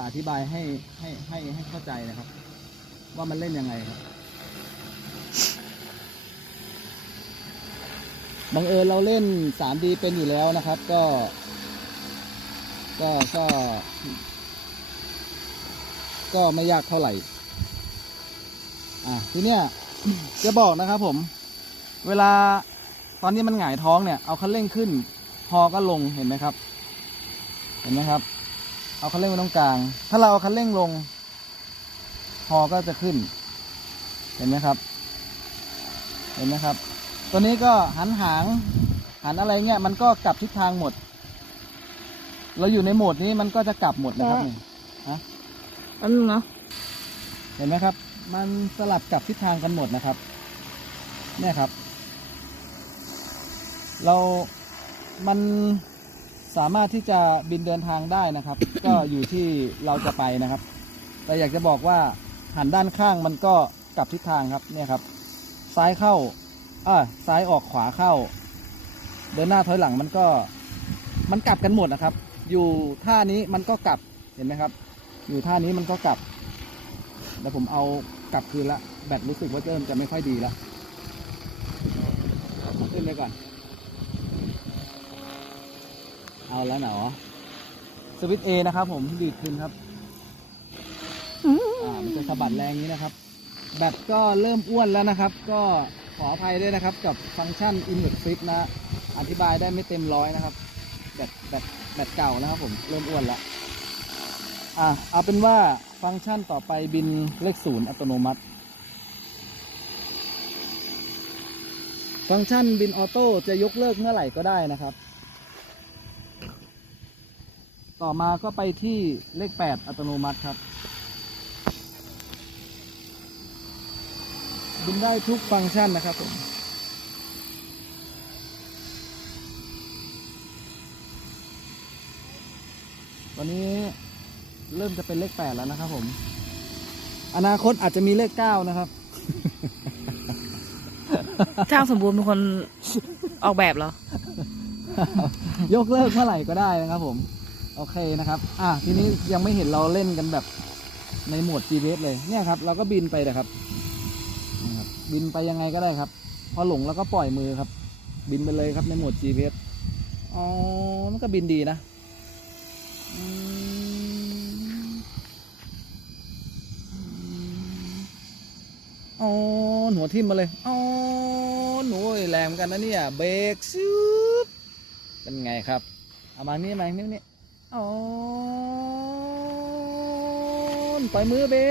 จะอธิบายให้ให้ให้ให้เข้าใจนะครับ ว่ามันเล่นยังไงครับบังเอิญเราเล่น 3D เป็นอยู่แล้วนะครับ ก็ ก็ก็ ก็ไม่ยากเท่าไหร่ อะทีเนี้ยจะบอกนะครับผม เวลาตอนนี้มันหงายท้องเนี่ย เอาคันเร่งขึ้น พอก็ลงเห็นไหมครับ เห็นไหมครับ เอาคันเร่งไว้ตรงกลาง ถ้าเราเอาคันเร่งลงพอก็จะขึ้น เห็นไหมครับ เห็นไหมครับ ตัวนี้ก็หันหาง หันอะไรเงี้ย มันก็กลับทิศทางหมด เราอยู่ในโหมดนี้มันก็จะกลับหมดนะครับนี่อันนึงเนาะเห็นไหมครับ มันสลับกลับทิศทางกันหมดนะครับ เนี่ยครับ เรา มัน สามารถที่จะบินเดินทางได้นะครับ ก็อยู่ที่เราจะไปนะครับ แต่อยากจะบอกว่าหันด้านข้างมันก็กลับทิศทางครับเนี่ยครับ ซ้ายเข้าอ่าซ้ายออกขวาเข้า เดินหน้าถอยหลังมันก็มันกลับกันหมดนะครับ อยู่ท่านี้มันก็กลับเห็นไหมครับ อยู่ท่านี้มันก็กลับเดี๋ยวผมเอากลับคืนละแบตรู้สึกว่าเริ่มจะไม่ค่อยดีละขึ้นไปก่อน เอาแล้วหนอสวิตช์เอนะครับ ผมดีดขึ้นครับอ่ามันจะสะบัดแรงนี้นะครับ แบตก็เริ่มอ้วนแล้วนะครับ ก็ขออภัยด้วยนะครับ กับฟังก์ชัน i n v e r t Flip นะ อธิบายได้ไม่เต็มร้อยนะครับ แบตแบตแบตเก่านะครับ ผมเริ่มอ้วนแล้วอะเอาเป็นว่าฟังก์ชันต่อไปบินเลขศูนย์อัตโนมัติ ฟังก์ชันบินออโต้จะยกเลิกเมื่อไหร่ก็ได้นะครับ ต่อมาก็ไปที่เลขแปดอัตโนมัติครับบินได้ทุกฟังก์ชันนะครับผมตอนนี้เริ่มจะเป็นเลขแปดแล้วนะครับผม อนาคตอาจจะมีเลขเก้านะครับ ช่างสมบูรณ์เป็นคนออกแบบเหรอ ยกเลิกเมื่อไหร่ก็ได้นะครับผม โอเคนะครับ อะทีนี้ยังไม่เห็นเราเล่นกันแบบในโหมด GPS เลย เนี่ยครับ เราก็บินไปนะครับนะครับ บินไปยังไงก็ได้ครับ พอหลงแล้วก็ปล่อยมือครับ บินไปเลยครับในโหมด GPS อ๋อ มันก็บินดีนะอ๋อหัวทิ่มมาเลยอ๋อหนูแรงเหมือนกันนะเนี่ย เบรกซิบเป็นไงครับ เอามานี่มนิ้วนี่ อ๋อปล่อยมือเบรก